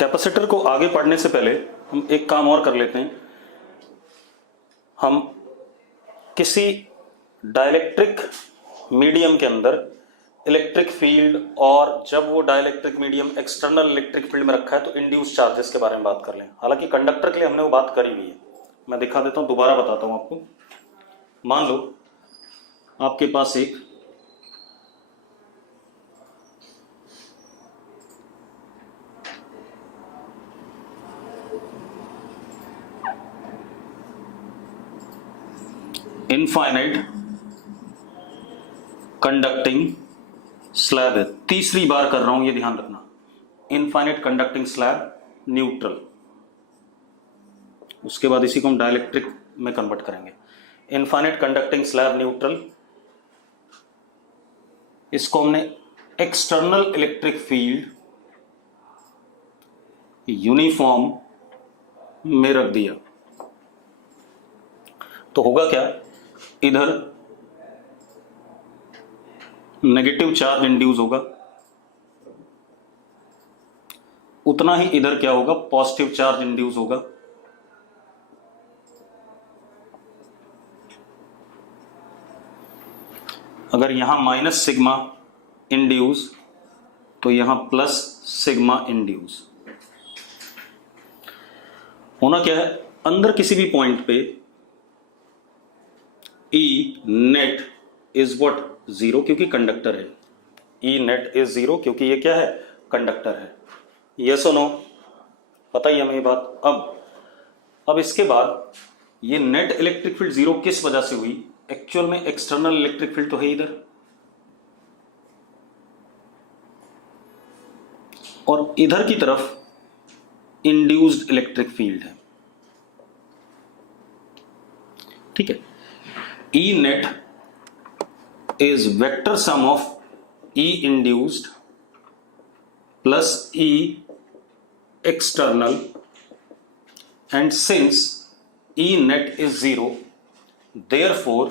Capacitor को आगे पढ़ने से पहले हम एक काम और कर लेते हैं। हम किसी डाइलेक्ट्रिक मीडियम के अंदर इलेक्ट्रिक फील्ड, और जब वो dielectric medium external electric field में रखा है तो इंड्यूस चार्जेस के बारे में बात कर लें। हालांकि कंडक्टर के लिए हमने वो बात करी हुई है, मैं दिखा देता हूं, दोबारा बताता हूं आपको। मान लो आपके पास एक इनफाइनाइट कंडक्टिंग स्लैब है। तीसरी बार कर रहा हूं, ये ध्यान रखना। इनफाइनाइट कंडक्टिंग स्लैब न्यूट्रल, उसके बाद इसी को हम डाइलेक्ट्रिक में कन्वर्ट करेंगे। इनफाइनाइट कंडक्टिंग स्लैब न्यूट्रल, इसको हमने एक्सटर्नल इलेक्ट्रिक फील्ड यूनिफॉर्म में रख दिया तो होगा क्या, इधर नेगेटिव चार्ज इंड्यूस होगा, उतना ही इधर क्या होगा, पॉजिटिव चार्ज इंड्यूस होगा। अगर यहां माइनस सिग्मा इंड्यूस तो यहां प्लस सिग्मा इंड्यूस। होना क्या है, अंदर किसी भी पॉइंट पे E net is what, zero, क्योंकि कंडक्टर है। E नेट इज जीरो क्योंकि ये क्या है, कंडक्टर है। यस और नो, पता ही हमें ये बात। अब इसके बाद ये नेट इलेक्ट्रिक फील्ड जीरो किस वजह से हुई, एक्चुअल में एक्सटर्नल इलेक्ट्रिक फील्ड तो है इधर, और इधर की तरफ इंड्यूस्ड इलेक्ट्रिक फील्ड है। ठीक है, E net is vector sum of E induced plus E external, and since E net is zero, therefore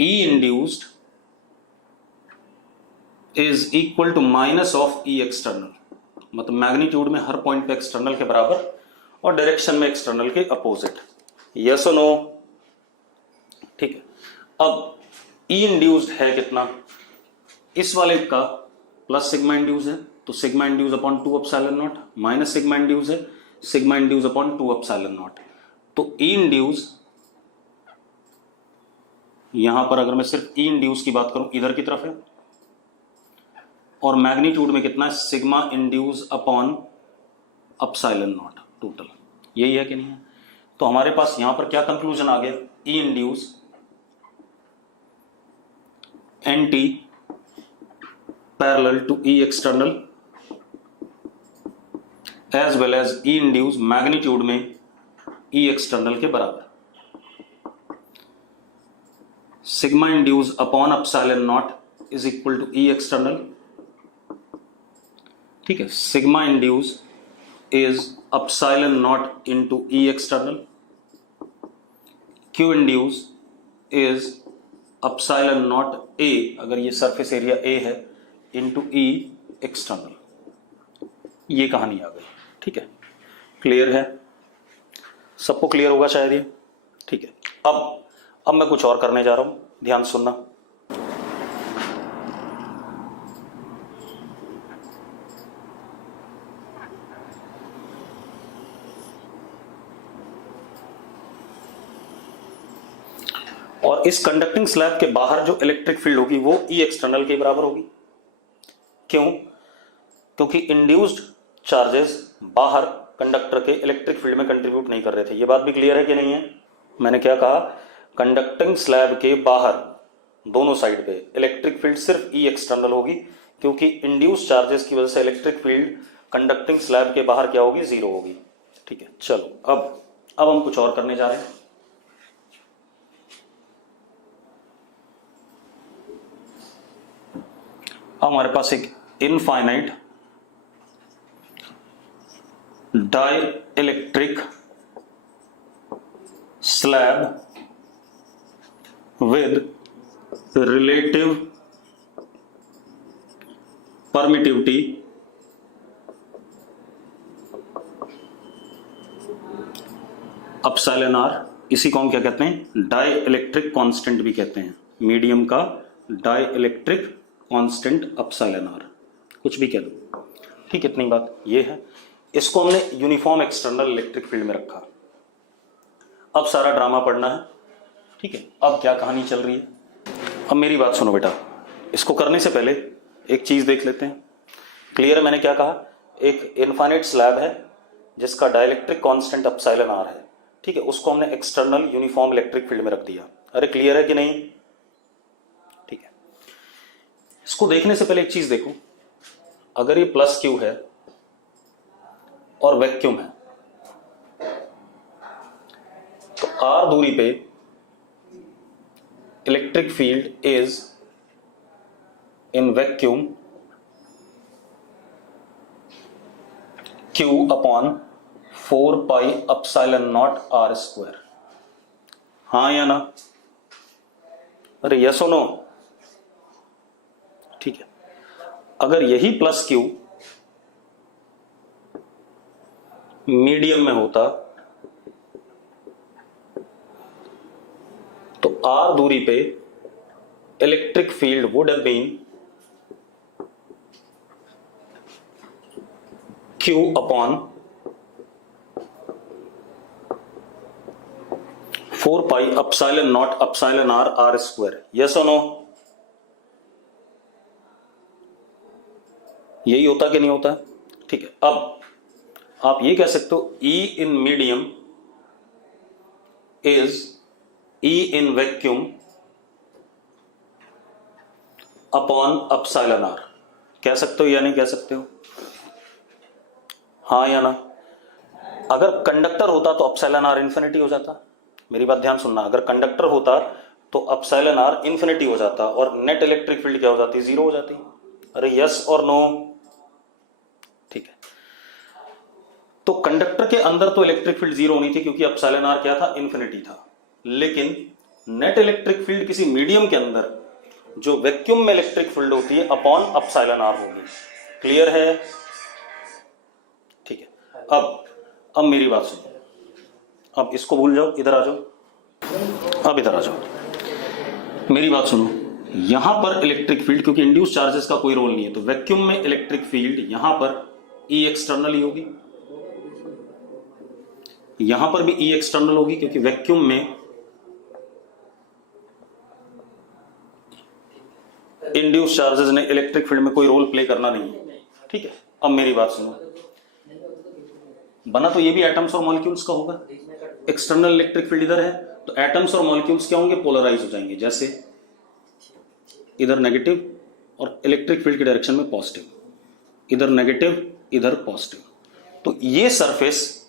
E induced is equal to minus of E external। मतलब मैग्नीट्यूड में हर point पे external के बराबर और direction में external के opposite. Yes और no, ठीक है। अब E इंड्यूस्ड है कितना, इस वाले का प्लस सिग्मा इंड्यूस है तो sigma induce upon 2 epsilon naught, minus sigma induced है sigma induce upon 2 epsilon not. तो E इंड्यूस, यहां पर अगर मैं सिर्फ E इंड्यूस की बात करूं इधर की तरफ है, और मैग्नीट्यूड में कितना है, sigma induce upon epsilon not total. यही है कि नहीं है? तो हमारे पास यहां पर क्या कंक्लूजन आ गया, E induce NT parallel to E external as well as E induce magnitude में E एक्सटर्नल के बराबर। Sigma induce upon epsilon not is equal to E external. ठीक है, sigma induce is epsilon not into E external, Q induce is epsilon not A, अगर ये surface area A है, into E external. ये कहानी आ गई। ठीक है, क्लियर है, सबको क्लियर होगा शायद ये। ठीक है, अब मैं कुछ और करने जा रहा हूं, ध्यान सुनना। और इस कंडक्टिंग स्लैब के बाहर जो इलेक्ट्रिक फील्ड होगी वो E एक्सटर्नल के बराबर होगी। क्यों? क्योंकि इंड्यूस्ड चार्जेस बाहर कंडक्टर के इलेक्ट्रिक फील्ड में कंट्रीब्यूट नहीं कर रहे थे। ये बात भी क्लियर है कि नहीं है? मैंने क्या कहा, कंडक्टिंग स्लैब के बाहर दोनों साइड पे इलेक्ट्रिक फील्ड सिर्फ E एक्सटर्नल होगी, क्योंकि इंड्यूस्ड चार्जेस की वजह से इलेक्ट्रिक फील्ड कंडक्टिंग स्लैब के बाहर क्या होगी, जीरो होगी। ठीक है, चलो अब हम कुछ और करने जा रहे हैं। हमारे पास एक infinite dielectric slab with relative permittivity epsilon R, इसी को हम क्या कहते हैं, डाई इलेक्ट्रिक कांस्टेंट भी कहते हैं, मीडियम का dielectric constant epsilon R, कुछ भी कह दो, ठीक, इतनी बात ये है। इसको हमने यूनिफॉर्म एक्सटर्नल इलेक्ट्रिक फील्ड में रखा। अब सारा ड्रामा पढ़ना है, ठीक है। अब क्या कहानी चल रही है, अब मेरी बात सुनो बेटा, इसको करने से पहले एक चीज देख लेते हैं। क्लियर है मैंने क्या कहा, एक इनफाइनाइट स्लैब है जिसका डाइलेक्ट्रिक कांस्टेंट अपसाइलन आर है, ठीक है, उसको हमने एक्सटर्नल यूनिफॉर्म इलेक्ट्रिक फील्ड में रख दिया। अरे क्लियर है कि नहीं, ठीक है। इसको देखने से पहले एक चीज देखो, अगर ये प्लस क्यू है और वैक्यूम है तो आर दूरी पे electric field is in vacuum Q upon 4 pi epsilon not R square, हाँ या ना, अरे यस और नो, ठीक है। अगर यही प्लस क्यू मीडियम में होता तो आर दूरी पे electric field would have been Q upon 4 pi epsilon not epsilon R R square, yes और नो, यही होता कि नहीं होता, ठीक है। अब आप ये कह सकते हो E in medium is E in vacuum upon epsilon R, कह सकते हो या नहीं कह सकते हो, हाँ या ना। अगर कंडक्टर होता तो अपसाइलन आर इन्फिनिटी हो जाता, मेरी बात ध्यान सुनना, अगर कंडक्टर होता तो अपसाइलन आर इन्फिनिटी हो जाता और नेट इलेक्ट्रिक फील्ड क्या हो जाती, जीरो हो जाती। अरे यस और नो, ठीक है। तो कंडक्टर के अंदर तो इलेक्ट्रिक फील्ड जीरो होनी थी क्योंकि अपसाइलन आर क्या था, इन्फिनिटी था, लेकिन नेट इलेक्ट्रिक फील्ड किसी मीडियम के अंदर जो वैक्यूम में इलेक्ट्रिक फील्ड होती है अपॉन अपसाइलन आर होगी। क्लियर है, ठीक है। अब मेरी बात सुनो, अब इसको भूल जाओ, इधर आ जाओ, अब इधर आ जाओ, मेरी बात सुनो। यहां पर इलेक्ट्रिक फील्ड, क्योंकि इंड्यूस चार्जेस का कोई रोल नहीं है, तो वैक्यूम में इलेक्ट्रिक फील्ड यहां पर ई एक्सटर्नल ही होगी, यहां पर भी ई एक्सटर्नल होगी, क्योंकि वैक्यूम में इंड्यूस चार्जेस ने इलेक्ट्रिक फील्ड में कोई रोल प्ले करना नहीं है, ठीक है। अब मेरी बात सुनो, बना तो ये भी एटम्स और मॉलिक्यूल्स का होगा, एक्सटर्नल इलेक्ट्रिक फील्ड इधर है तो एटम्स और मॉलिक्यूल्स क्या होंगे, पोलराइज हो जाएंगे, जैसे इधर नेगेटिव और इलेक्ट्रिक फील्ड की डायरेक्शन में पॉजिटिव, इधर नेगेटिव इधर पॉजिटिव, तो ये सरफेस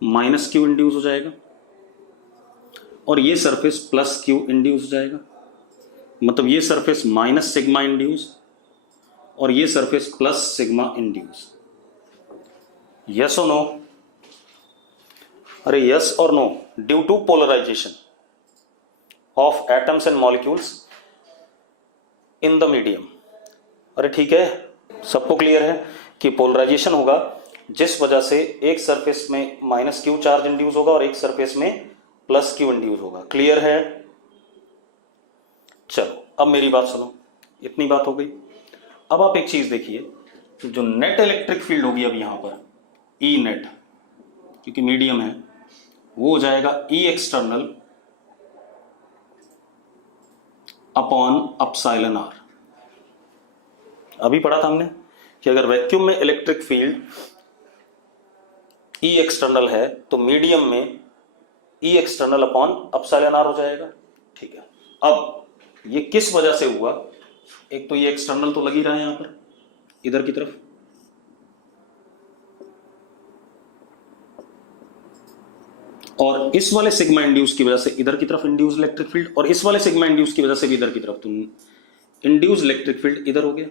माइनस क्यू इंड्यूस हो जाएगा और ये सरफेस प्लस क्यू इंड्यूस हो जाएगा, मतलब ये सरफेस माइनस सिग्मा इंड्यूस और ये surface plus sigma induce, yes और नो, अरे यस और no, due to polarisation of atoms and molecules in the medium. अरे ठीक है, सबको क्लियर है कि पोलराइजेशन होगा जिस वजह से एक सरफेस में माइनस क्यू चार्ज इंड्यूस होगा और एक सरफेस में प्लस क्यू इंड्यूस होगा। क्लियर है, चलो अब मेरी बात सुनो, इतनी बात हो गई। अब आप एक चीज देखिए, जो नेट इलेक्ट्रिक फील्ड होगी अब यहां पर ई नेट, क्योंकि मीडियम है, वो हो जाएगा ई एक्सटर्नल अपॉन अपसाइलन आर। अभी पढ़ा था हमने कि अगर वैक्यूम में इलेक्ट्रिक फील्ड ई एक्सटर्नल है तो मीडियम में ई एक्सटर्नल अपॉन अपसाइलन आर हो जाएगा, ठीक है। अब ये किस वजह से हुआ, एक तो ये एक्सटर्नल तो लग ही रहा है यहां पर इधर की तरफ, और इस वाले सिग्मा इंड्यूस की वजह से इधर की तरफ इंड्यूस इलेक्ट्रिक फील्ड, और इस वाले सिग्मा इंड्यूस की वजह से भी इधर की तरफ, तो इंड्यूस इलेक्ट्रिक फील्ड इधर हो गया,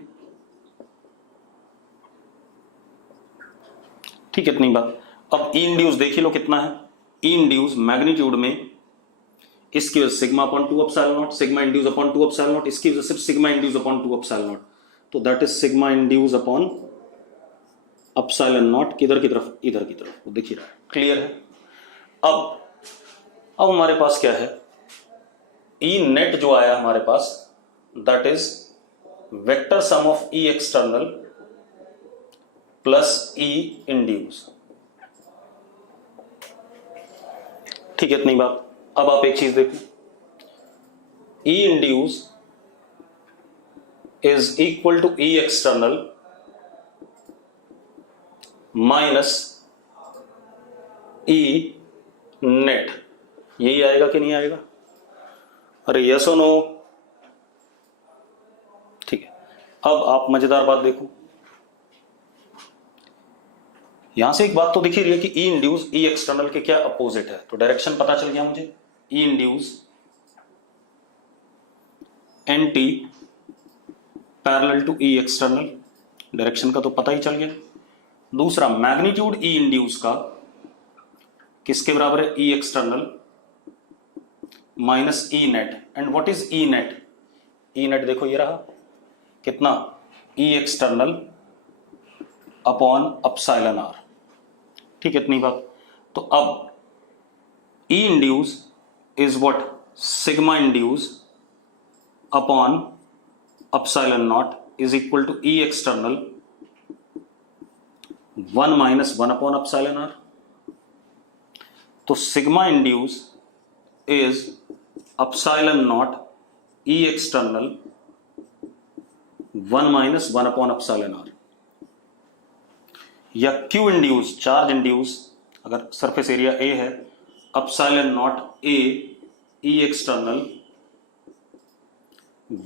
ठीक है, इतनी बात। अब ई इंड्यूस देख ही लो कितना है, ई इंड्यूस मैग्नीट्यूड में इसकी वजह से sigma upon 2 epsilon naught, sigma induce upon 2 epsilon naught, इसकी वजह से sigma induce upon 2 epsilon not, तो that is sigma induce upon epsilon naught, किधर की तरफ, इधर की तरफ, वो दिख ही रहा है। क्लियर है। अब अब हमारे पास क्या है, ई नेट जो आया हमारे पास, that is vector sum of E external plus E induce. ठीक है, इतनी बात। अब आप एक चीज देखो, E induce is equal to E external minus E net. यही आएगा कि नहीं आएगा? अरे यस और नो? ठीक है, अब आप मजेदार बात देखो, यहां से एक बात तो दिख ही रही है कि ई इंड्यूस ई एक्सटर्नल के क्या अपोजिट है, तो डायरेक्शन पता चल गया मुझे। E induce anti parallel to E external, direction का तो पता ही चल गया। दूसरा, मैग्नीट्यूड ई इंड्यूस का किसके बराबर है? E external minus E net. And what is E net? E net देखो ये रहा, कितना? E external upon epsilon r. ठीक है, इतनी बात। तो अब E induce is what? Sigma induce upon epsilon naught is equal to E external 1 minus 1 upon epsilon r. तो sigma induce is epsilon naught E external 1 minus 1 upon epsilon r. या Q induce, charge induce, अगर surface area A है, epsilon not A E external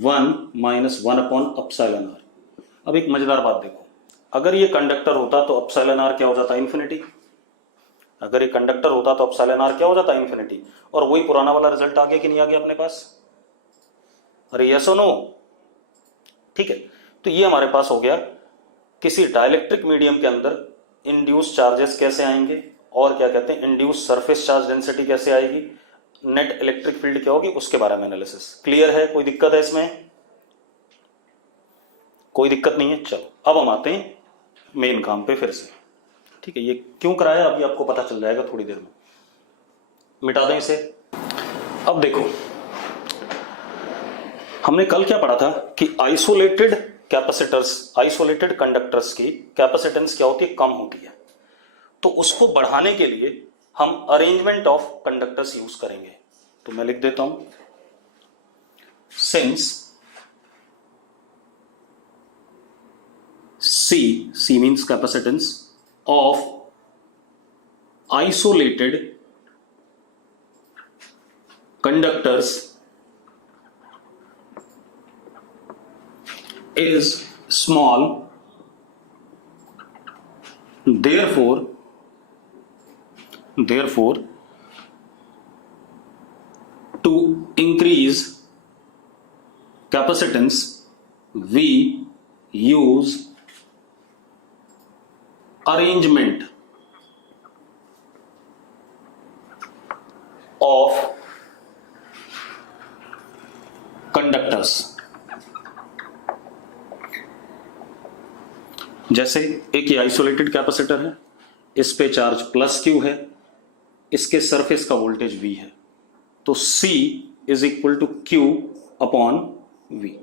1 minus 1 upon epsilon R. अब एक मजेदार बात देखो, अगर ये कंडक्टर होता तो अपसाइलन आर क्या हो जाता? इन्फिनिटी। अगर ये कंडक्टर होता तो अपसाइलन आर क्या हो जाता? इन्फिनिटी। और वही पुराना वाला रिजल्ट आ गया कि नहीं आ गया अपने पास? अरे यस और नो? ठीक है, तो ये हमारे पास हो गया किसी डाइलेक्ट्रिक मीडियम के अंदर इंड्यूस चार्जेस कैसे आएंगे, और क्या कहते हैं इंड्यूस सरफेस चार्ज डेंसिटी कैसे आएगी, नेट इलेक्ट्रिक फील्ड क्या होगी, उसके बारे में एनालिसिस। क्लियर है? कोई दिक्कत है इसमें? कोई दिक्कत नहीं है। चलो अब हम आते हैं मेन काम पे फिर से। ठीक है, ये क्यों कराया अभी आपको पता चल जाएगा थोड़ी देर में। मिटा दें इसे। अब देखो, हमने कल क्या पढ़ा था कि आइसोलेटेड कैपेसिटर्स, आइसोलेटेड कंडक्टर्स की कैपेसिटेंस क्या होती है? कम होती है। तो उसको बढ़ाने के लिए हम अरेंजमेंट ऑफ कंडक्टर्स यूज करेंगे। तो मैं लिख देता हूं, since C means capacitance of isolated conductors is small, therefore to increase capacitance we use arrangement of conductors। जैसे एक ये आइसोलेटेड कैपेसिटर है, इस पे चार्ज प्लस क्यू है, इसके सरफेस का वोल्टेज V है, तो C is equal to Q upon V।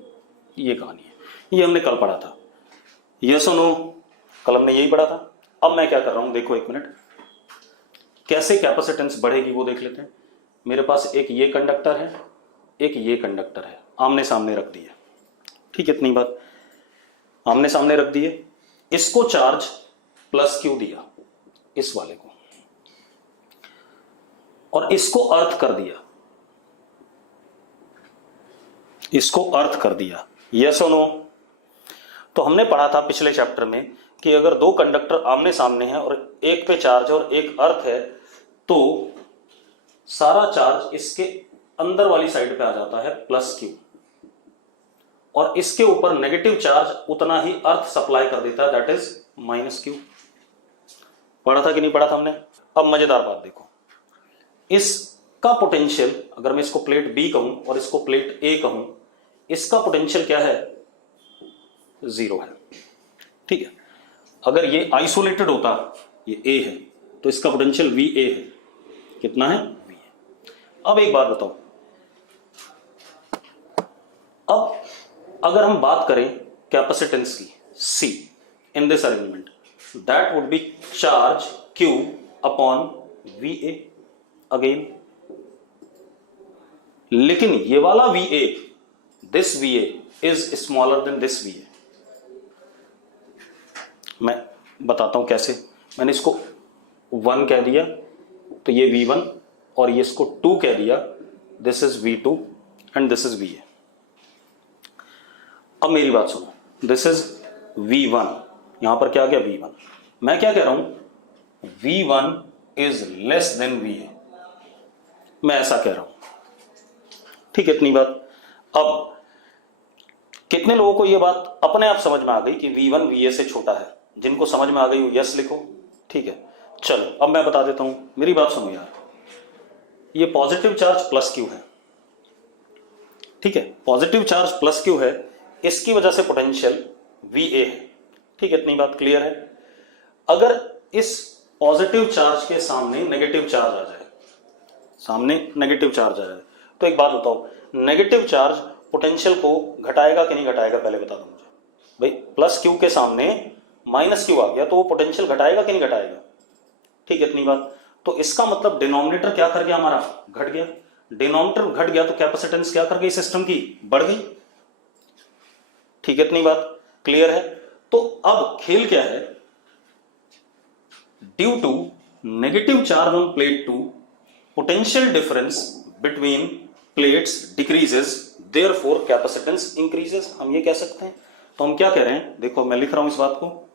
ये कहानी है, ये हमने कल पढ़ा था। यस और नो? कल हमने यही पढ़ा था। अब मैं क्या कर रहा हूं, देखो एक मिनट, कैसे कैपेसिटेंस बढ़ेगी वो देख लेते हैं। मेरे पास एक ये कंडक्टर है, एक ये कंडक्टर है, आमने सामने रख दिए। ठीक है, इतनी बात। आमने सामने रख दिए, इसको चार्ज प्लस क्यू दिया, इस वाले को, और इसको अर्थ कर दिया, इसको अर्थ कर दिया। यस और नो? तो हमने पढ़ा था पिछले चैप्टर में कि अगर दो कंडक्टर आमने सामने हैं और एक पे चार्ज और एक अर्थ है, तो सारा चार्ज इसके अंदर वाली साइड पे आ जाता है प्लस क्यू, और इसके ऊपर नेगेटिव चार्ज उतना ही अर्थ सप्लाई कर देता है, दैट इज माइनस क्यू। पढ़ा था कि नहीं पढ़ा था हमने? अब मजेदार बात देखो, इसका पोटेंशियल, अगर मैं इसको प्लेट बी कहूं और इसको प्लेट ए कहूं, इसका पोटेंशियल क्या है? 0 है। ठीक है, अगर ये आइसोलेटेड होता, ये ए है, तो इसका पोटेंशियल VA है। कितना है? V है। अब एक बात बताओ, अब अगर हम बात करें कैपेसिटेंस की, C in this arrangement, that would be charge Q upon VA again. लेकिन ये वाला VA, this VA is smaller than this VA. मैं बताता हूं कैसे। मैंने इसको 1 कह दिया तो ये V1, और ये इसको 2 कह दिया, this is V2 and this is VA। अब मेरी बात सुनो, दिस इज V1, यहां पर क्या गया V1, मैं क्या कह रहा हूं V1 is less than VA, मैं ऐसा कह रहा हूं। ठीक है, इतनी बात। अब कितने लोगों को यह बात अपने आप समझ में आ गई कि V1 VA से छोटा है? जिनको समझ में आ गई वो यस लिखो। ठीक है, चलो अब मैं बता देता हूं, मेरी बात सुनो यार, ये पॉजिटिव चार्ज प्लस क्यू है। ठीक है, पॉजिटिव चार्ज प्लस क्यू है, इसकी वजह से पोटेंशियल VA है। ठीक है, इतनी बात क्लियर है। अगर इस पॉजिटिव चार्ज के सामने नेगेटिव चार्ज आ जाए, सामने नेगेटिव चार्ज आ जाए, तो एक बात बताओ, नेगेटिव चार्ज पोटेंशियल को घटाएगा कि नहीं घटाएगा? पहले बता दो मुझे भाई, प्लस क्यू के सामने माइनस क्यू आ गया तो वो पोटेंशियल घटाएगा कि नहीं घटाएगा? ठीक है, इतनी बात। तो इसका मतलब डिनोमिनेटर क्या कर गया हमारा? घट गया। डिनोमिनेटर घट गया तो कैपेसिटेंस क्या कर गई सिस्टम की? बढ़ गई। ठीक है, इतनी बात क्लियर है। तो अब खेल क्या है, due to negative charge on plate 2, potential difference between plates decreases, therefore capacitance increases, हम ये कह सकते हैं। तो हम क्या कह रहे हैं, देखो मैं लिख रहा हूं इस बात को,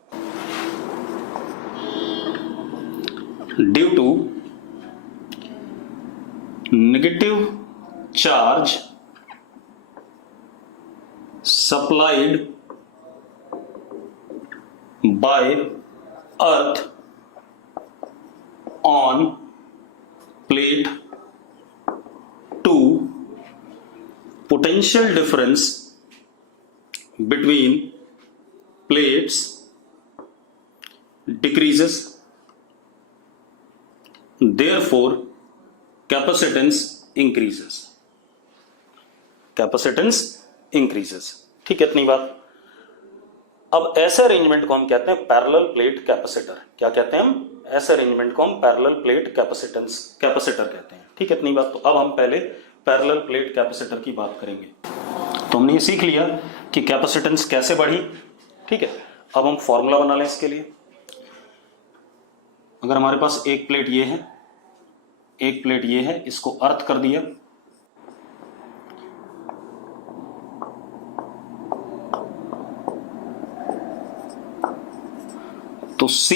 due to negative charge supplied by earth on plate 2, potential difference between plates decreases, therefore capacitance increases, capacitance increases। ठीक है, इतनी बात। अब ऐसे अरेंजमेंट को हम कहते हैं पैरेलल प्लेट कैपेसिटर। क्या कहते हैं हम? ऐसे अरेंजमेंट को हम पैरेलल प्लेट कैपेसिटर कहते हैं। ठीक है, इतनी बात। तो अब हम पहले पैरेलल प्लेट कैपेसिटर की बात करेंगे। तो हमने ये सीख लिया कि कैपेसिटेंस कैसे बढ़ी। ठीक है, अब हम फॉर्मूला बना लें इसके लिए। अगर हमारे पास एक प्लेट ये है, एक प्लेट ये है, इसको अर्थ कर दिया, तो C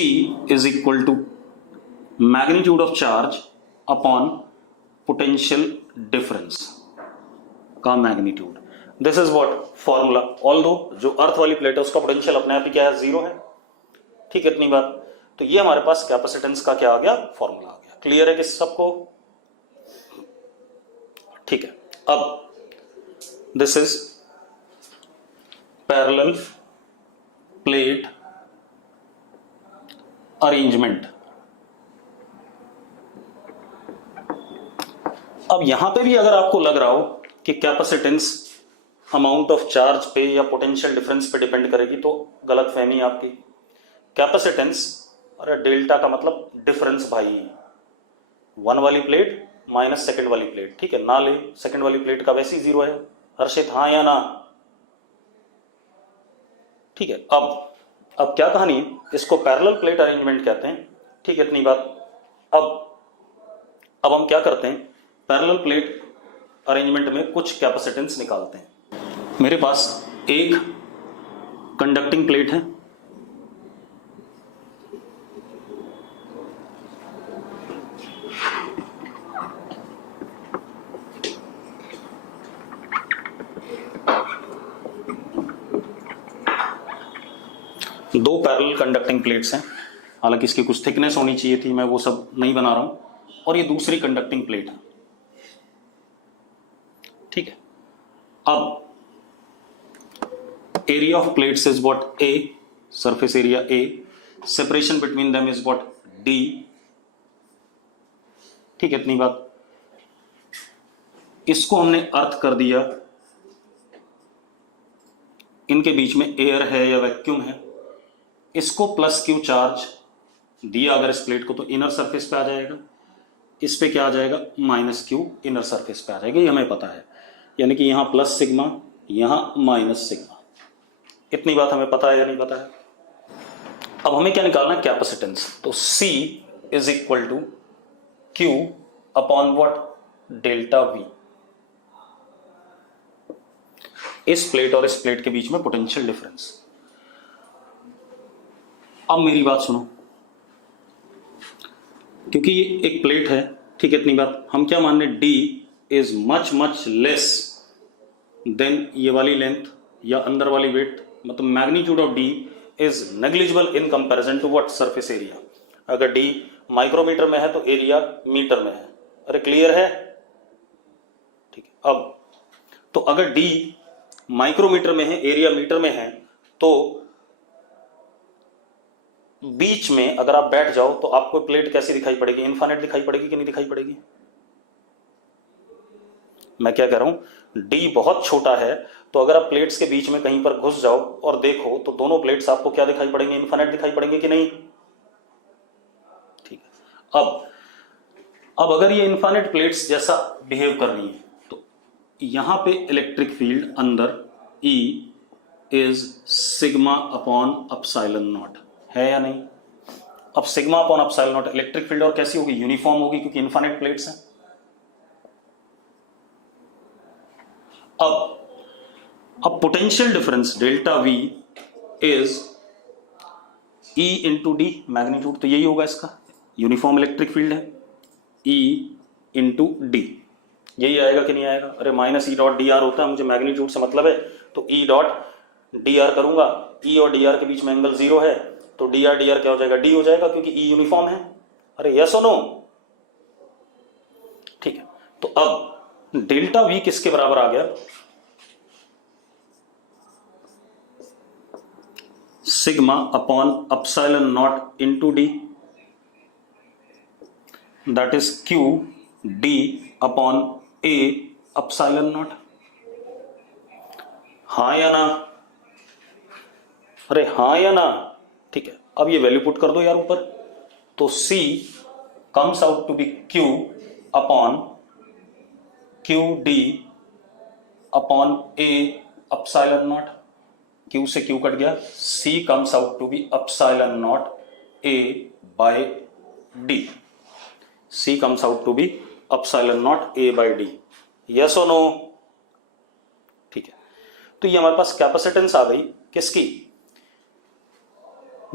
is equal to magnitude of charge upon potential difference का magnitude. This is what formula. Although जो अर्थ वाली प्लेट है उसका पोटेंशियल अपने आप ही क्या है? 0 है। ठीक है, इतनी बात। तो ये हमारे पास कैपेसिटेंस का क्या आ गया? फॉर्मूला आ गया। क्लियर है कि सबको? ठीक है, अब this is parallel plate arrangement. अब यहां पे भी अगर आपको लग रहा हो कि कैपेसिटेंस अमाउंट ऑफ चार्ज पे या पोटेंशियल डिफरेंस पे डिपेंड करेगी, तो गलत फहमी आपकी। कैपेसिटेंस, अरे डेल्टा का मतलब डिफरेंस भाई, 1 वाली प्लेट माइनस सेकंड वाली प्लेट। ठीक है, ना ले, सेकंड वाली प्लेट का वैसे ही 0 है। हर्षित, हाँ या ना? ठीक है, अब क्या कहानी है, इसको पैरेलल प्लेट अरेंजमेंट कहते हैं। ठीक है, इतनी बात। अब हम क्या करते हैं, पैरेलल प्लेट अरेंजमेंट में कुछ कैपेसिटेंस निकालते हैं। मेरे पास एक कंडक्टिंग प्लेट है, दो पैरेलल कंडक्टिंग प्लेट्स हैं, हालांकि इसकी कुछ थिकनेस होनी चाहिए थी, मैं वो सब नहीं बना रहा हूं, और ये दूसरी कंडक्टिंग प्लेट है। ठीक है, अब area of plates is what? A, surface area A, separation between them is what? D। ठीक है, इतनी बात। इसको हमने अर्थ कर दिया, इनके बीच में एयर है या वैक्यूम है, इसको प्लस क्यू चार्ज दिया अगर इस प्लेट को, तो इनर सरफेस पे आ जाएगा, इस पे क्या आ जाएगा, माइनस क्यू इनर सरफेस पे आ जाएगा, ये हमें पता है। यानी कि यहां प्लस सिग्मा, यहां माइनस सिग्मा। इतनी बात हमें पता है या नहीं पता है? अब हमें क्या निकालना है, कैपेसिटेंस। तो C is equal to Q upon what, delta V। इस प्लेट और इस प्लेट के बीच में पोटेंशियल डिफरेंस। अब मेरी बात सुनो, क्योंकि ये एक प्लेट है, ठीक है, इतनी बात हम क्या मान रहे, D is much much less than ये वाली लेंथ या अंदर वाली वेट, मतलब magnitude of D is negligible in comparison to what, surface area. अगर D माइक्रोमीटर में है तो एरिया मीटर में है। अरे क्लियर है? ठीक है। अब तो अगर D माइक्रोमीटर में है, एरिया मीटर में है, तो बीच में अगर आप बैठ जाओ तो आपको प्लेट कैसी दिखाई पड़ेगी, इनफाइनाइट दिखाई पड़ेगी कि नहीं दिखाई पड़ेगी? मैं क्या कह रहा हूं, D बहुत छोटा है, तो अगर आप प्लेट्स के बीच में कहीं पर घुस जाओ और देखो तो दोनों प्लेट्स आपको क्या दिखाई पड़ेंगे, इनफाइनाइट दिखाई पड़ेंगे कि नहीं? ठीक है। अब अगर ये इनफाइनाइट प्लेट्स जैसा बिहेव कर रही है, तो यहां पे इलेक्ट्रिक फील्ड अंदर E is sigma upon epsilon not, है या नहीं? अब sigma upon epsilon not electric field और कैसी होगी, यूनिफॉर्म होगी, क्योंकि इनफाइनाइट प्लेट्स हैं। अब potential difference delta V is E into D magnitude, तो यही होगा इसका, यूनिफॉर्म इलेक्ट्रिक फील्ड है, E इंटू डी, यही आएगा कि नहीं आएगा? अरे minus E dot D R होता है, मुझे मैग्नीट्यूड से मतलब है, तो ई डॉट डी आर करूंगा, ई और डी आर के बीच में एंगल 0 है, तो डी आर क्या हो जाएगा, डी हो जाएगा, क्योंकि ई यूनिफॉर्म है। अरे यस और नो? ठीक है। तो अब डेल्टा वी किसके बराबर आ गया, sigma upon epsilon not into D, that is Q D upon A epsilon not. हाँ या ना? अरे हाँ या ना? ठीक है। अब ये वैल्यू पुट कर दो यार ऊपर, तो C comes out to be Q upon Q D upon A epsilon not. Q से Q कट गया, C comes out to be epsilon not A by D। C comes out to be epsilon not A by D। Yes और no? ठीक है। तो ये हमारे पास capacitance आ गई किसकी,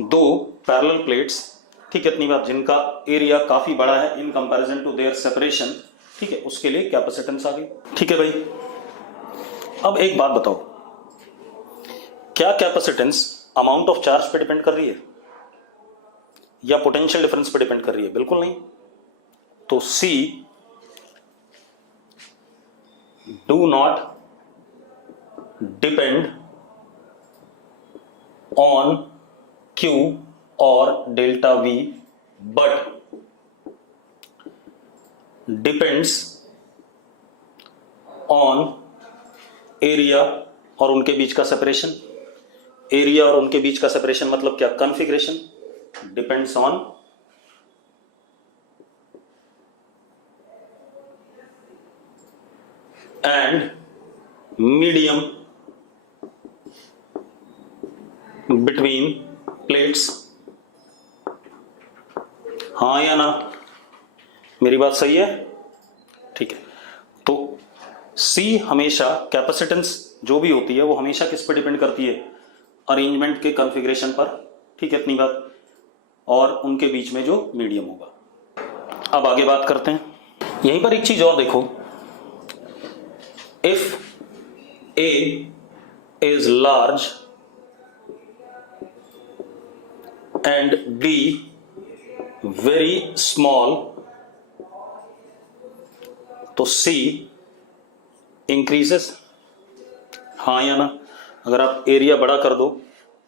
दो पैरेलल प्लेट्स, ठीक है, इतनी बात, जिनका एरिया काफी बड़ा है in comparison to their separation, ठीक है, उसके लिए कैपेसिटेंस आ गई। ठीक है भाई। अब एक बात बताओ, क्या कैपेसिटेंस अमाउंट ऑफ चार्ज पे डिपेंड कर रही है या पोटेंशियल डिफरेंस पे डिपेंड कर रही है? बिल्कुल नहीं। तो C do not depend on Q और delta V, but depends on area और उनके बीच का सेपरेशन। एरिया और उनके बीच का सेपरेशन मतलब क्या, configuration. Depends on and medium between plates. हाँ या ना? मेरी बात सही है? ठीक है। तो C हमेशा, कैपेसिटेंस जो भी होती है वो हमेशा किस पर डिपेंड करती है, अरेंजमेंट के कॉन्फ़िगरेशन पर, ठीक है, इतनी बात, और उनके बीच में जो मीडियम होगा। अब आगे बात करते हैं। यहीं पर एक चीज और देखो, if A is large and D very small, तो C increases। हाँ या ना? अगर आप एरिया बड़ा कर दो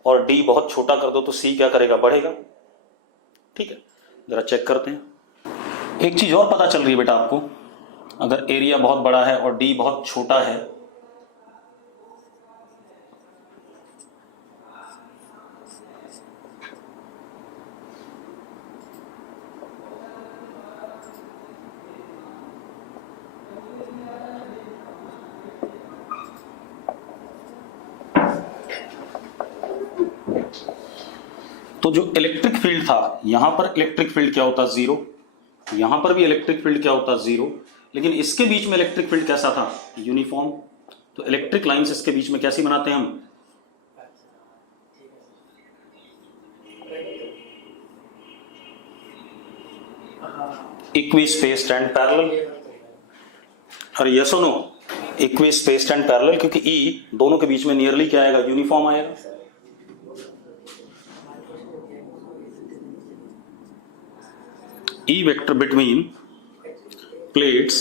और D बहुत छोटा कर दो तो C क्या करेगा, बढ़ेगा। ठीक है, जरा चेक करते हैं। एक चीज और पता चल रही है बेटा आपको, अगर एरिया बहुत बड़ा है और डी बहुत छोटा है, तो जो इलेक्ट्रिक फील्ड था, यहां पर इलेक्ट्रिक फील्ड क्या होता? जीरो। यहां पर भी इलेक्ट्रिक फील्ड क्या होता? जीरो। लेकिन इसके बीच में इलेक्ट्रिक फील्ड कैसा था? यूनिफॉर्म। तो इलेक्ट्रिक लाइंस इसके बीच में कैसी बनाते हैं हम? Equispaced and parallel. और यस और no? Equispaced and parallel, क्योंकि ई दोनों के बीच में नियरली क्या आएगा? यूनिफॉर्म आएगा। E vector between plates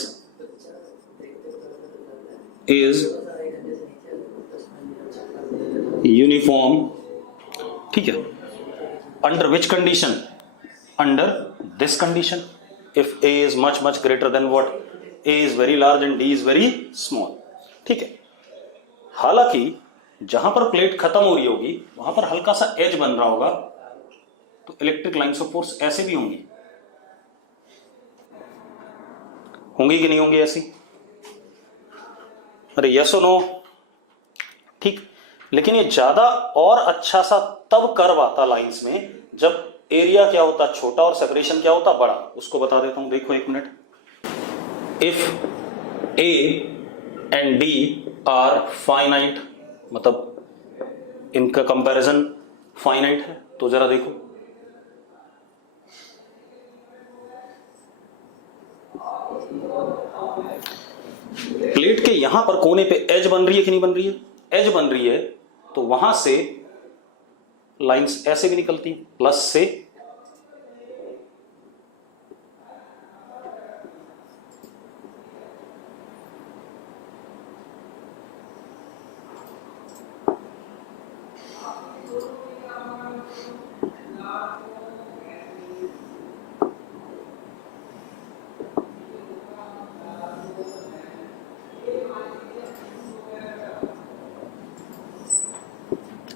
is uniform, ठीक है। Under which condition? Under this condition, if A is much greater than what? A is very large and D is very small, ठीक है। हालांकि जहां पर प्लेट खत्म हो रही होगी वहां पर हल्का सा एज बन रहा होगा, तो इलेक्ट्रिक लाइंस ऑफ फोर्स ऐसे भी होंगी कि नहीं होंगी ऐसी? अरे यस और नो? ठीक। लेकिन ये ज्यादा और अच्छा सा तब कर्व आता लाइंस में जब एरिया क्या होता? छोटा और सेपरेशन क्या होता? बड़ा। उसको बता देता हूं, देखो एक minute. If A and D R finite, मतलब इनका कंपैरिजन फाइनाइट है, तो जरा देखो, प्लेट के यहां पर कोने पे एज बन रही है कि नहीं बन रही है? एज बन रही है, तो वहां से लाइंस ऐसे भी निकलती, प्लस से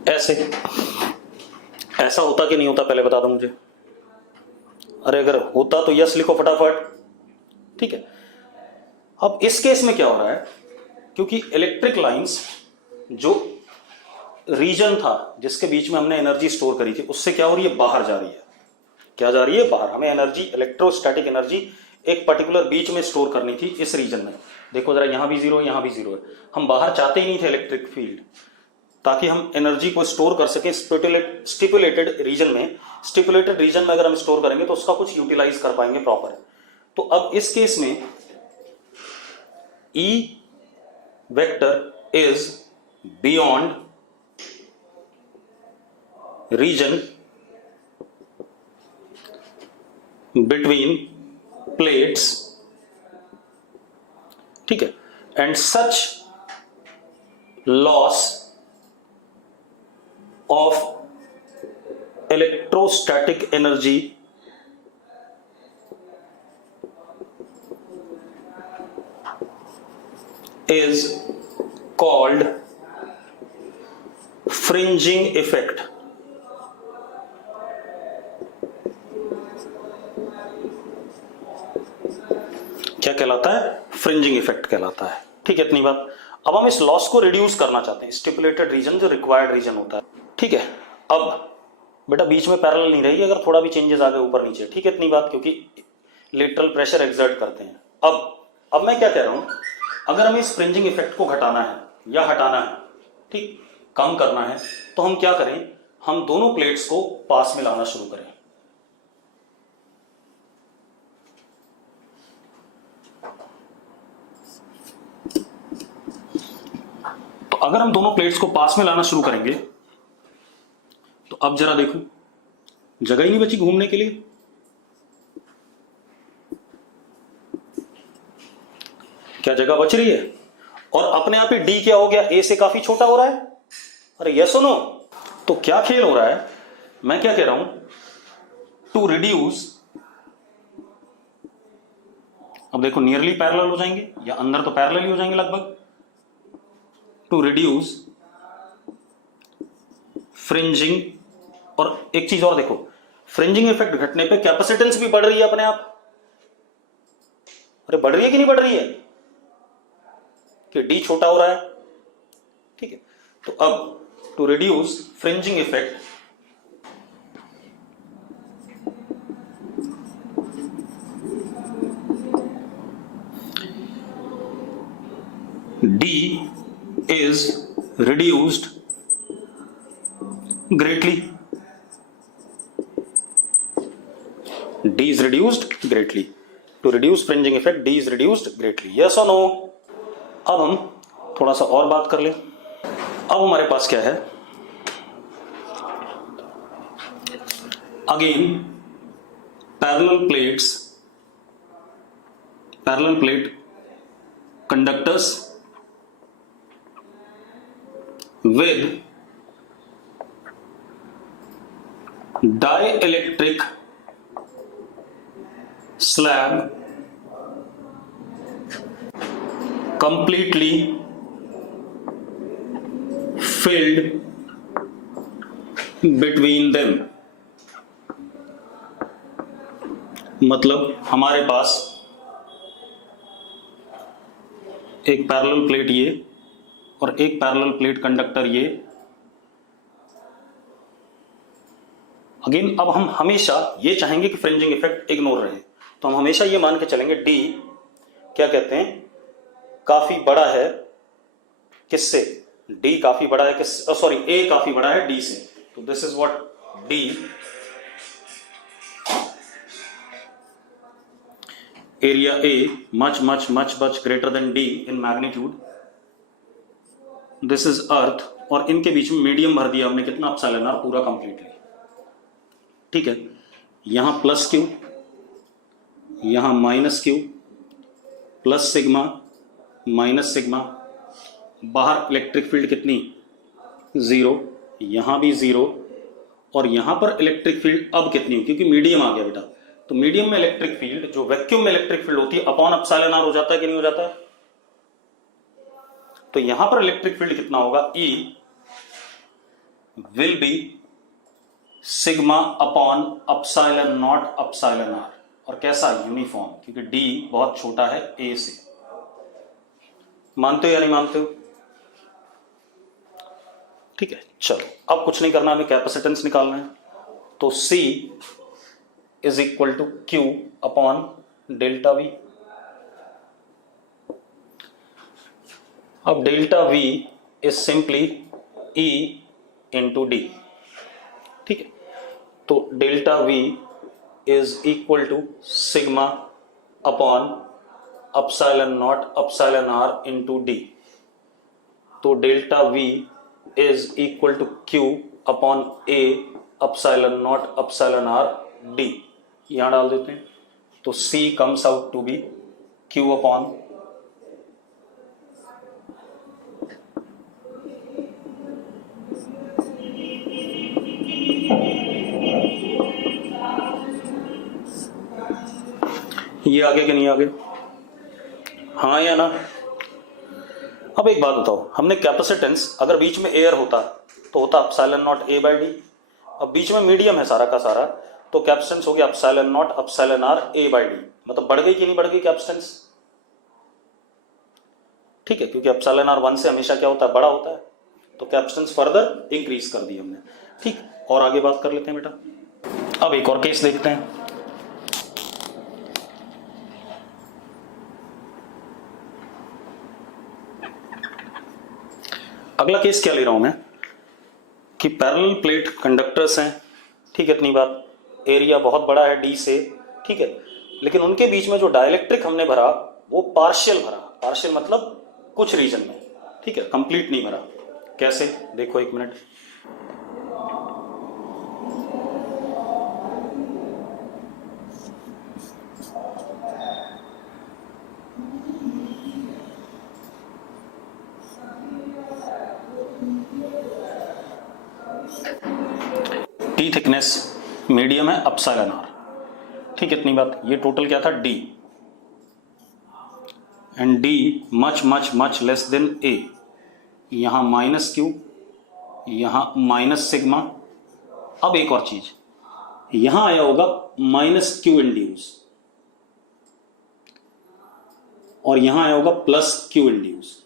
ऐसे। ऐसा होता कि नहीं होता पहले बता दो मुझे। अरे अगर होता तो यस लिखो फटाफट, ठीक है। अब इस केस में क्या हो रहा है? क्योंकि इलेक्ट्रिक लाइंस जो रीजन था जिसके बीच में हमने एनर्जी स्टोर करी थी, उससे क्या हो रही है? बाहर जा रही है। क्या जा रही है? बाहर। हमें एनर्जी, इलेक्ट्रोस्टैटिक एनर्जी एक पर्टिकुलर बीच में स्टोर करनी थी, इस रीजन में। देखो जरा, यहां भी जीरो है, यहां भी जीरो है। हम बाहर चाहते ही नहीं थे इलेक्ट्रिक फील्ड, ताकि हम एनर्जी को स्टोर कर सके स्टिपुलेटेड रीजन में। स्टिपुलेटेड रीजन में अगर हम स्टोर करेंगे तो उसका कुछ यूटिलाइज कर पाएंगे प्रॉपर। तो अब इस केस में E vector is beyond region between plates, ठीक है, and such loss of electrostatic energy is called fringing effect. क्या कहलाता है? फ्रिंजिंग इफेक्ट कहलाता है, ठीक है। इतनी बात। अब हम इस लॉस को रिड्यूस करना चाहते हैं, स्टिपुलेटेड रीजन जो रिक्वायर्ड रीजन होता है, ठीक है। अब बेटा बीच में पैरेलल नहीं रहेगी अगर थोड़ा भी चेंजेस आ गए ऊपर नीचे, ठीक है। इतनी बात, क्योंकि लेटरल प्रेशर एक्सर्ट करते हैं। अब मैं क्या कह रहा हूं, अगर हमें इस फ्रिंजिंग इफेक्ट को घटाना है या हटाना है, ठीक, कम करना है, तो हम क्या करें? हम दोनों प्लेट्स को पास में लाना शुरू करें। तो अगर हम दोनों प्लेट्स को पास में लाना शुरू करेंगे तो अब जरा देखो, जगह ही नहीं बची घूमने के लिए। क्या जगह बच रही है? और अपने आप ही डी क्या हो गया? ए से काफी छोटा हो रहा है। अरे यस और नो? तो क्या खेल हो रहा है? मैं क्या कह रहा हूं, टू रिड्यूस अब देखो नियरली पैरेलल हो जाएंगे या अंदर तो पैरेलल ही हो जाएंगे लगभग। टू रिड्यूस फ्रिंजिंग, और एक चीज और देखो, फ्रिंजिंग इफेक्ट घटने पे कैपेसिटेंस भी बढ़ रही है अपने आप। अरे बढ़ रही है कि नहीं बढ़ रही है, कि डी छोटा हो रहा है, ठीक है। तो अब to reduce fringing effect, D is reduced greatly. D is reduced greatly. To reduce fringing effect, D is reduced greatly. Yes or no? अब हम थोड़ा सा और बात कर लें। अब हमारे पास क्या है, again parallel plate conductors with dielectric slab completely filled between them। मतलब हमारे पास एक पैरेलल प्लेट ये और एक पैरेलल प्लेट कंडक्टर ये। अगेन अब हम हमेशा ये चाहेंगे कि फ्रिंजिंग इफेक्ट इग्नोर रहे, तो हम हमेशा ये मान के चलेंगे डी क्या कहते हैं, काफी बड़ा है किससे, डी काफी बड़ा है किस, सॉरी ए काफी बड़ा है डी से। तो this is what D area A much greater than D in magnitude. This is Earth, और इनके बीच में मीडियम भर दिया हमने कितना, एप्सिलॉन आर पूरा कंप्लीटली, ठीक है। यहां प्लस क्यू, यहां minus Q, plus sigma minus sigma, बाहर इलेक्ट्रिक फील्ड कितनी, जीरो, यहां भी जीरो, और यहां पर इलेक्ट्रिक फील्ड अब कितनी, क्योंकि मीडियम आ गया बेटा, तो मीडियम में इलेक्ट्रिक फील्ड जो वैक्यूम में इलेक्ट्रिक फील्ड होती है अपॉन एप्सिलॉन आर हो जाता है कि नहीं हो जाता है। तो यहां पर इलेक्ट्रिक फील्ड कितना होगा, E will be sigma upon epsilon not epsilon R, और कैसा, यूनिफॉर्म, क्योंकि D बहुत छोटा है A से। मानते हो या नहीं मानते हो, ठीक है। चलो अब कुछ नहीं करना, हमें कैपेसिटेंस निकालना है, तो C is equal to Q upon delta V। अब delta V is simply E into D, ठीक है। तो delta V is equal to sigma upon epsilon naught epsilon R into D। तो delta V is equal to Q upon A epsilon naught epsilon R D, यहां डाल देते हैं, तो C comes out to be Q upon ये आगे कि नहीं आगे, हाँ या ना। अब एक बात बताओ, हमने कैपेसिटेंस अगर बीच में एयर होता तो होता epsilon not A by D, अब बीच में मीडियम है सारा का सारा, तो कैपेसिटेंस हो गया epsilon not epsilon R A by D, मतलब बढ़ गई कि नहीं बढ़ गई कैपेसिटेंस, ठीक है, क्योंकि एप्सिलॉन R 1 से हमेशा क्या होता है, बड़ा होता है, तो कैपेसिटेंस फर्दर इंक्रीज कर दी हमने, ठीक। और आगे बात कर लेते हैं बेटा। अब एक और केस देखते हैं। अगला केस क्या ले रहा हूं मैं, कि पैरेलल प्लेट कंडक्टर्स हैं, ठीक है, इतनी बात, एरिया बहुत बड़ा है D से, ठीक है, लेकिन उनके बीच में जो डाइलेक्ट्रिक हमने भरा वो पार्शियल भरा, पार्शियल मतलब कुछ रीजन में, ठीक है, कंप्लीट नहीं भरा। कैसे, देखो एक मिनट, टी थिकनेस मीडियम है एप्सिलॉन आर, ठीक है, इतनी बात। ये टोटल क्या था D, and d much much much less than A. यहां माइनस क्यू, यहां माइनस सिग्मा। अब एक और चीज, यहां आया होगा माइनस क्यू इंड्यूस और यहां आया होगा प्लस क्यू इंड्यूस।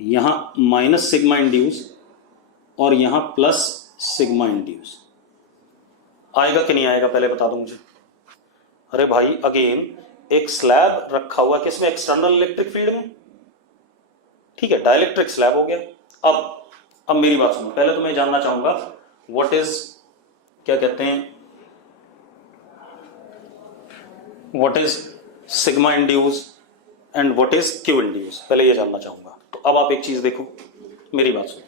यहां माइनस सिग्मा इंड्यूस और यहां प्लस सिग्मा इंड्यूस। आएगा कि नहीं आएगा पहले बता दो मुझे। अरे भाई अगेन एक स्लैब रखा हुआ किसमें, एक्सटर्नल इलेक्ट्रिक फील्ड में, ठीक है, डाइलेक्ट्रिक स्लैब हो गया। अब मेरी बात सुनो, पहले तो मैं जानना चाहूंगा व्हाट इज, क्या कहते हैं, what is sigma induce and what is Q induce, पहले ये जानना चाहूंगा। तो अब आप एक चीज देखो, मेरी बात सुनो,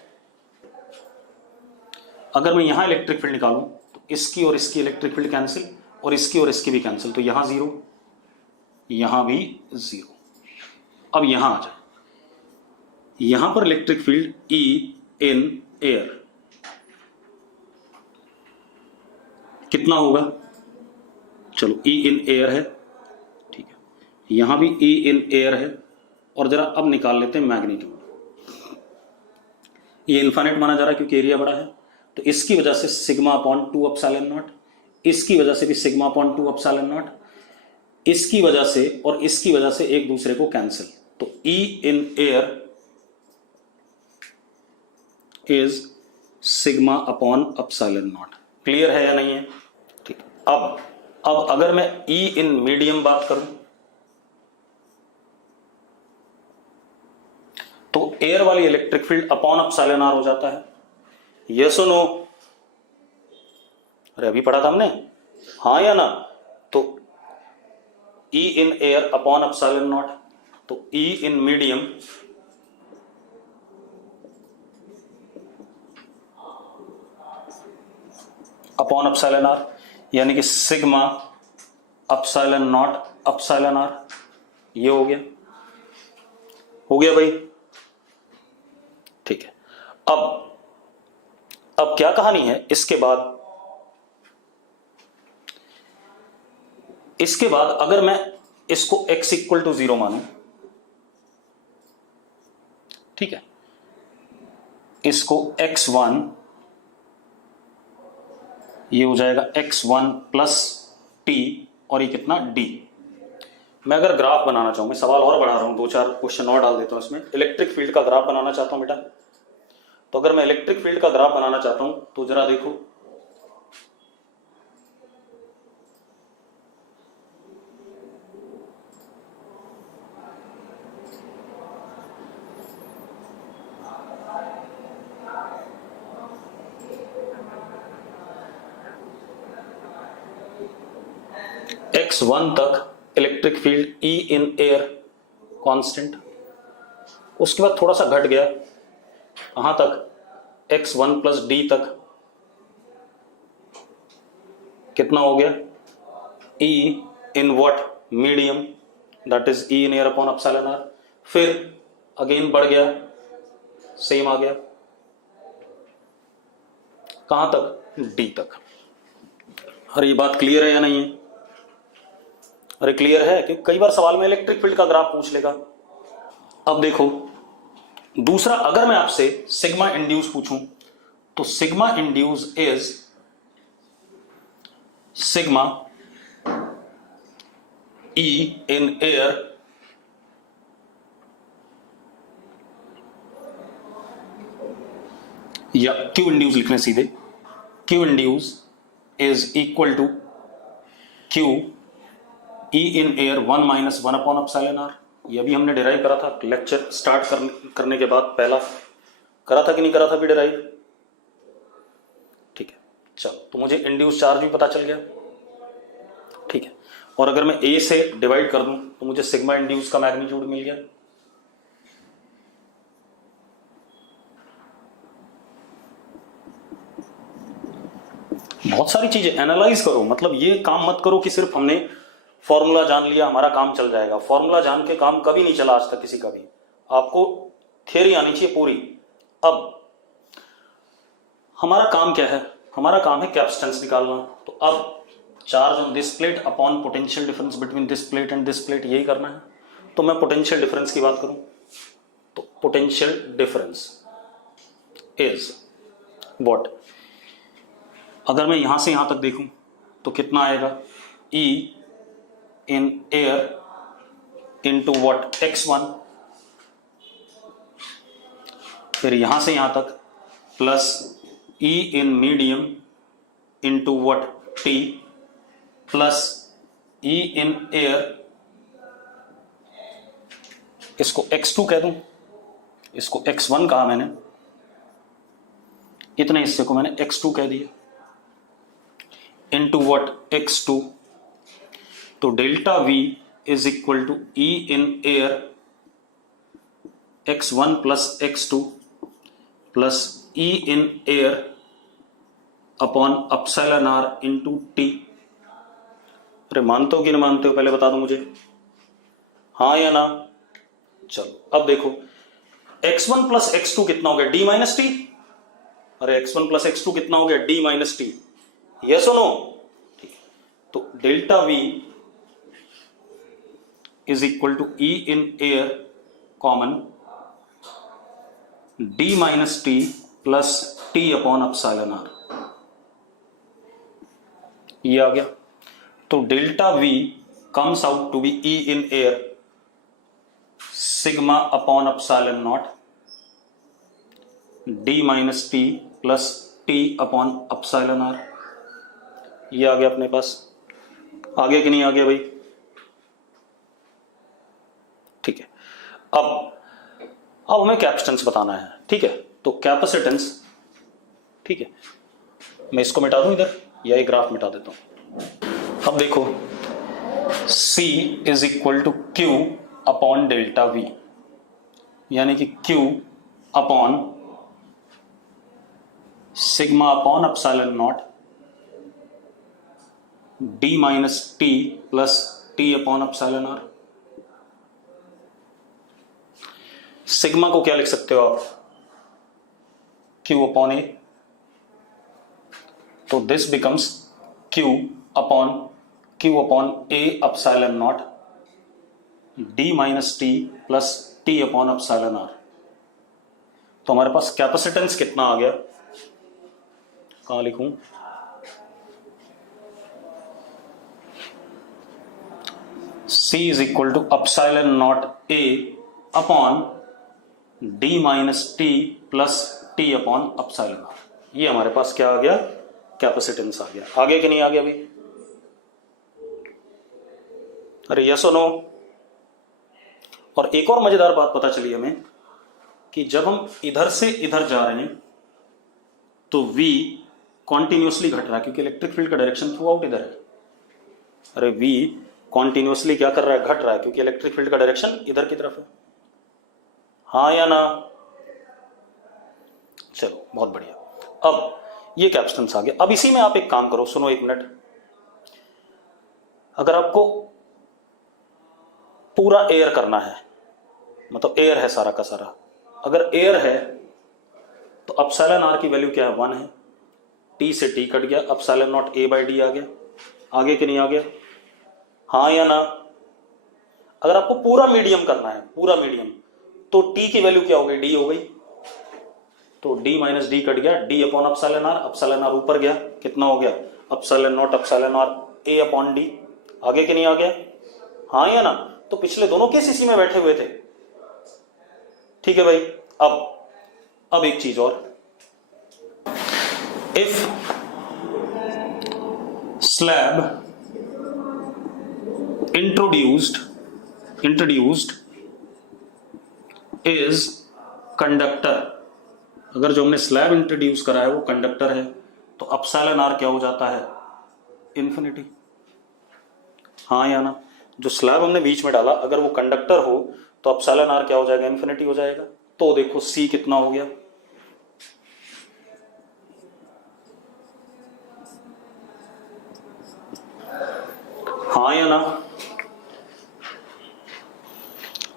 अगर मैं यहां इलेक्ट्रिक फील्ड निकालूं तो इसकी और इसकी इलेक्ट्रिक फील्ड कैंसिल और इसकी और इसकी भी कैंसिल, तो यहां जीरो, यहां भी जीरो। अब यहां आ जाए, यहां पर electric field E in air कितना होगा, चलो E इन एयर है, ठीक है, यहां भी E इन एयर है। और जरा अब निकाल लेते हैं मैग्नीट्यूड। ये इनफाइनाइट माना जा रहा है क्योंकि एरिया बड़ा है, तो इसकी वजह से सिग्मा अपॉन 2 एप्सिलॉन नॉट, इसकी वजह से भी सिग्मा अपॉन 2 एप्सिलॉन नॉट, इसकी वजह से और इसकी वजह से एक दूसरे को कैंसिल, तो E in air is sigma upon epsilon not. Clear है या नहीं है? ठीक। अब अगर मैं E इन मीडियम बात करूं तो एयर वाली electric field upon epsilon R हो जाता है, यस और नो? अरे अभी पढ़ा था हमने, हाँ या ना? तो E in air upon epsilon not, तो E in medium upon epsilon R, यानी कि sigma epsilon not epsilon R. ये हो गया भाई, ठीक है। अब क्या कहानी है इसके बाद अगर मैं इसको x इक्वल टू 0 मानूं, ठीक है, इसको x1, ये हो जाएगा x1 प्लस t और ये कितना d। मैं अगर ग्राफ बनाना चाहूं, मैं सवाल और बढ़ा रहा हूं, 2-4 क्वेश्चन और डाल देता हूं इसमें। इलेक्ट्रिक फील्ड का ग्राफ बनाना चाहता हूं बेटा, तो अगर मैं इलेक्ट्रिक फील्ड का ग्राफ बनाना चाहता हूं तो जरा देखो, x1 तक electric field E in air constant, उसके बाद थोड़ा सा घट गया, कहां तक, x1 प्लस d तक, कितना हो गया, E in what, medium, that is E in air upon epsilon R. फिर अगेन बढ़ गया, सेम आ गया, कहां तक, d तक। अरे ये बात क्लियर है या नहीं है? अरे क्लियर है कि कई बार सवाल में इलेक्ट्रिक फील्ड का ग्राफ पूछ लेगा। अब देखो दूसरा, अगर मैं आपसे सिग्मा इंड्यूस पूछूं तो sigma induce is sigma E in air या Q इंड्यूस लिखने सीधे, Q induce is equal to Q E in air 1 minus 1 upon epsilon R. ये भी हमने डिराइव करा था लेक्चर स्टार्ट करने के बाद, पहला करा था कि नहीं करा था भी डिराइव, ठीक है। चलो, तो मुझे इंड्यूस चार्ज भी पता चल गया, ठीक है। और अगर मैं A से डिवाइड कर दूं तो मुझे सिग्मा इंड्यूस का मैग्नीट्यूड मिल गया। बहुत सारी चीजें एनालाइज करो, मतलब ये काम मत करो कि सिर्फ हमने फॉर्मूला जान लिया हमारा काम चल जाएगा। फॉर्मूला जान के काम कभी नहीं चला आज तक किसी का भी, आपको थियरी आनी चाहिए पूरी। अब हमारा काम क्या है, हमारा काम है कैपेसिटेंस निकालना। तो अब charge on this plate upon potential difference between this plate and this plate, यही करना है। तो मैं पोटेंशियल डिफरेंस की बात करूं तो पोटेंशियल डिफरेंस इज व्हाट, अगर मैं यहां से यहां तक देखूं तो कितना आएगा, E in air into what x1, फिर यहां से यहां तक plus E in medium into what T, plus E in air, इसको x2 कह दूं, इसको x1 कहा मैंने, इतने हिस्से को मैंने x2 कह दिया, इनटू व्हाट x2, तो delta V is equal to E in air x1 plus x2 plus E in air upon epsilon R into T। अरे मानते हो कि नहीं मानते हो, पहले बता दो मुझे, हाँ या ना। चलो अब देखो, x1 प्लस x2 कितना हो गया, d माइनस टी। अरे x1 प्लस x2 कितना हो गया, d माइनस टी, यस और नो। ठीक, तो delta V is equal to E in air common d minus T plus T upon epsilon R, ये आ गया। तो delta V comes out to be E in air sigma upon epsilon not d minus T plus T upon epsilon R, ये आ गया अपने पास। आ गया कि नहीं आ गया भाई? ठीक है, अब हमें कैपेसिटेंस बताना है। ठीक है, तो कैपेसिटेंस, ठीक है, मैं इसको मिटा दूं इधर या ये ग्राफ मिटा देता हूं। अब देखो, C is equal to Q upon delta V, यानी कि Q upon sigma upon epsilon not d minus T plus T upon epsilon R। सिग्मा को क्या लिख सकते हो आप, Q अपॉन A, तो this becomes Q upon A epsilon not d minus T plus T upon epsilon R। तो हमारे पास कैपेसिटेंस कितना आ गया, कहां लिखूं, C is equal to epsilon not A upon d minus T plus T upon epsilon R। ये हमारे पास क्या आ गया, कैपेसिटेंस आ गया। आगे कि नहीं आ गया भाई? अरे यस और नो। और एक और मजेदार बात पता चली हमें कि जब हम इधर से इधर जा रहे हैं तो V कॉन्टिन्यूसली घट रहा है, क्योंकि इलेक्ट्रिक फील्ड का डायरेक्शन थ्रू आउट इधर है। अरे V कॉन्टिन्यूसली क्या कर रहा है, घट रहा है, क्योंकि इलेक्ट्रिक फील्ड का डायरेक्शन इधर की तरफ है, हाँ या ना। चलो बहुत बढ़िया, अब ये कैपेसिटेंस आ गया। अब इसी में आप एक काम करो, सुनो एक मिनट, अगर आपको पूरा एयर करना है, मतलब एयर है सारा का सारा, अगर एयर है तो अपसाइलन R की वैल्यू क्या है, 1 है, T से T कट गया, epsilon not A by d आ गया। आगे कि नहीं आ गया, हाँ या ना। अगर आपको पूरा मीडियम करना है, पूरा मीडियम, तो T की वैल्यू क्या हो गई, D हो गई, तो D माइनस डी कट गया, D अपॉन अपसाइलन R ऊपर गया, कितना हो गया, epsilon not epsilon R A upon D. आगे कि नहीं आ गया, हाँ या ना। तो पिछले दोनों केस इसी में बैठे हुए थे। ठीक है भाई, अब एक चीज और, if slab introduced is conductor, अगर जो हमने स्लैब इंट्रोड्यूस करा है वो कंडक्टर है, तो अपसाइलन R क्या हो जाता है, इन्फिनिटी, हाँ या ना। जो स्लैब हमने बीच में डाला अगर वो कंडक्टर हो तो अपसाइलन R क्या हो जाएगा, इन्फिनिटी हो जाएगा। तो देखो C कितना हो गया, हाँ या ना।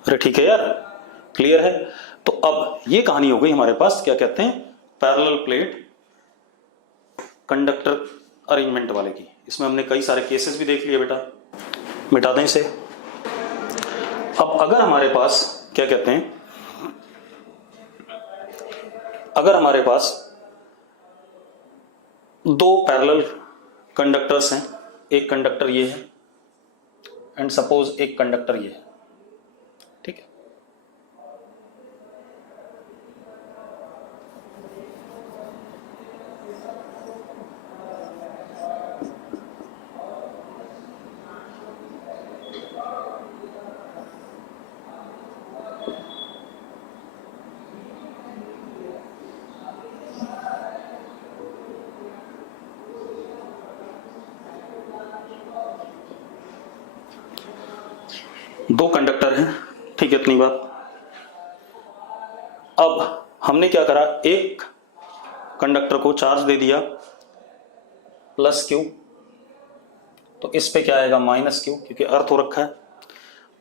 अरे ठीक है यार, क्लियर है। तो अब ये कहानी हो गई हमारे पास, क्या कहते हैं, पैरेलल प्लेट कंडक्टर अरेंजमेंट वाले की। इसमें हमने कई सारे केसेस भी देख लिए बेटा, मिटा दें इसे। अब अगर हमारे पास क्या कहते हैं, अगर हमारे पास दो पैरेलल कंडक्टर्स हैं, एक कंडक्टर ये है एंड सपोज एक कंडक्टर ये है, ठीक है। दो कंडक्टर हैं, ठीक है, इतनी बात। अब हमने क्या करा, एक कंडक्टर को चार्ज दे दिया प्लस क्यू, तो इस पे क्या आएगा माइनस क्यू, क्योंकि अर्थ हो रखा है।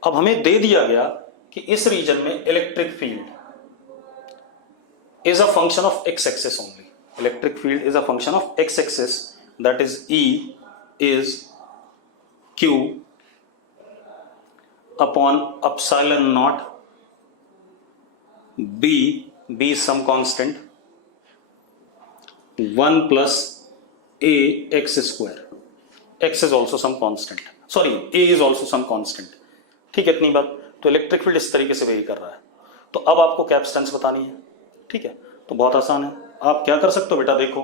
अब हमें दे दिया गया कि इस रीजन में electric field is a function of x axis only, electric field is a function of x axis, that is E is Q upon epsilon naught B is some constant 1 plus A x square, x is also some constant, sorry A is also some constant, ठीक है, इतनी बात। तो electric field इस तरीके से very कर रहा है। तो अब आपको कैपेसिटेंस बतानी है, ठीक है, तो बहुत आसान है। आप क्या कर सकते हो बेटा, देखो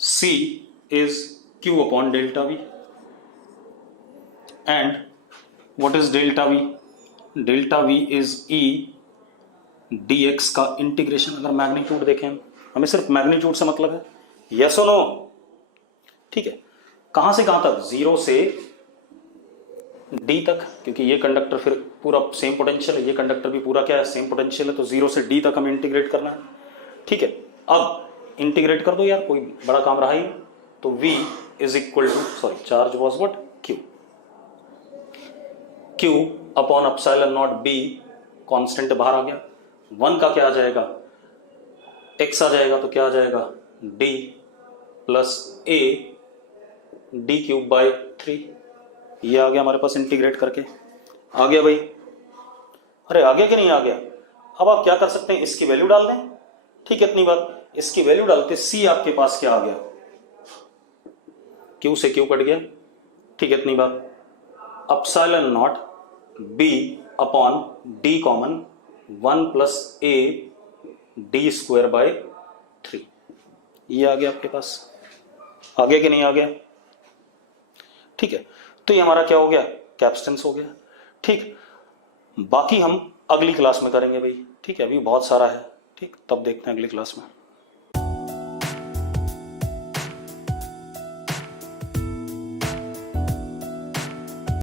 C is Q upon delta V and what is delta V? delta V is E dx का इंटीग्रेशन। अगर मैग्नीट्यूड देखें, हमें सिर्फ मैग्नीट्यूड से मतलब है, यस और नो, ठीक है। कहां से कहां तक, 0 से D तक, क्योंकि ये कंडक्टर फिर पूरा सेम पोटेंशियल है, ये कंडक्टर भी पूरा क्या है, सेम पोटेंशियल है, तो 0 से D तक हमें इंटीग्रेट करना है, ठीक है। अब इंटीग्रेट कर दो यार, कोई बड़ा काम रहा ही। तो V is equal to, sorry charge was what, Q upon epsilon not B, constant बाहर आ गया, 1 का क्या आ जाएगा, x आ जाएगा, तो क्या आ जाएगा D plus A D cube by 3, ये आ गया हमारे पास इंटीग्रेट करके। आ गया भाई, अरे आ गया कि नहीं आ गया। अब आप क्या कर सकते हैं, इसकी वैल्यू डाल दें, ठीक है, इतनी बात। इसकी वैल्यू डालते C आपके पास क्या आ गया, Q से Q कट गया, ठीक है, इतनी बात। Epsilon not B upon D common 1 plus A D square by 3, ये आ गया आपके पास। आ गया कि नहीं आ गया, ठीक है। तो ये हमारा क्या हो गया, कैपेसिटेंस हो गया, ठीक। बाकी हम अगली क्लास में करेंगे भाई, ठीक है, अभी बहुत सारा है, ठीक, तब देखते हैं अगली क्लास में।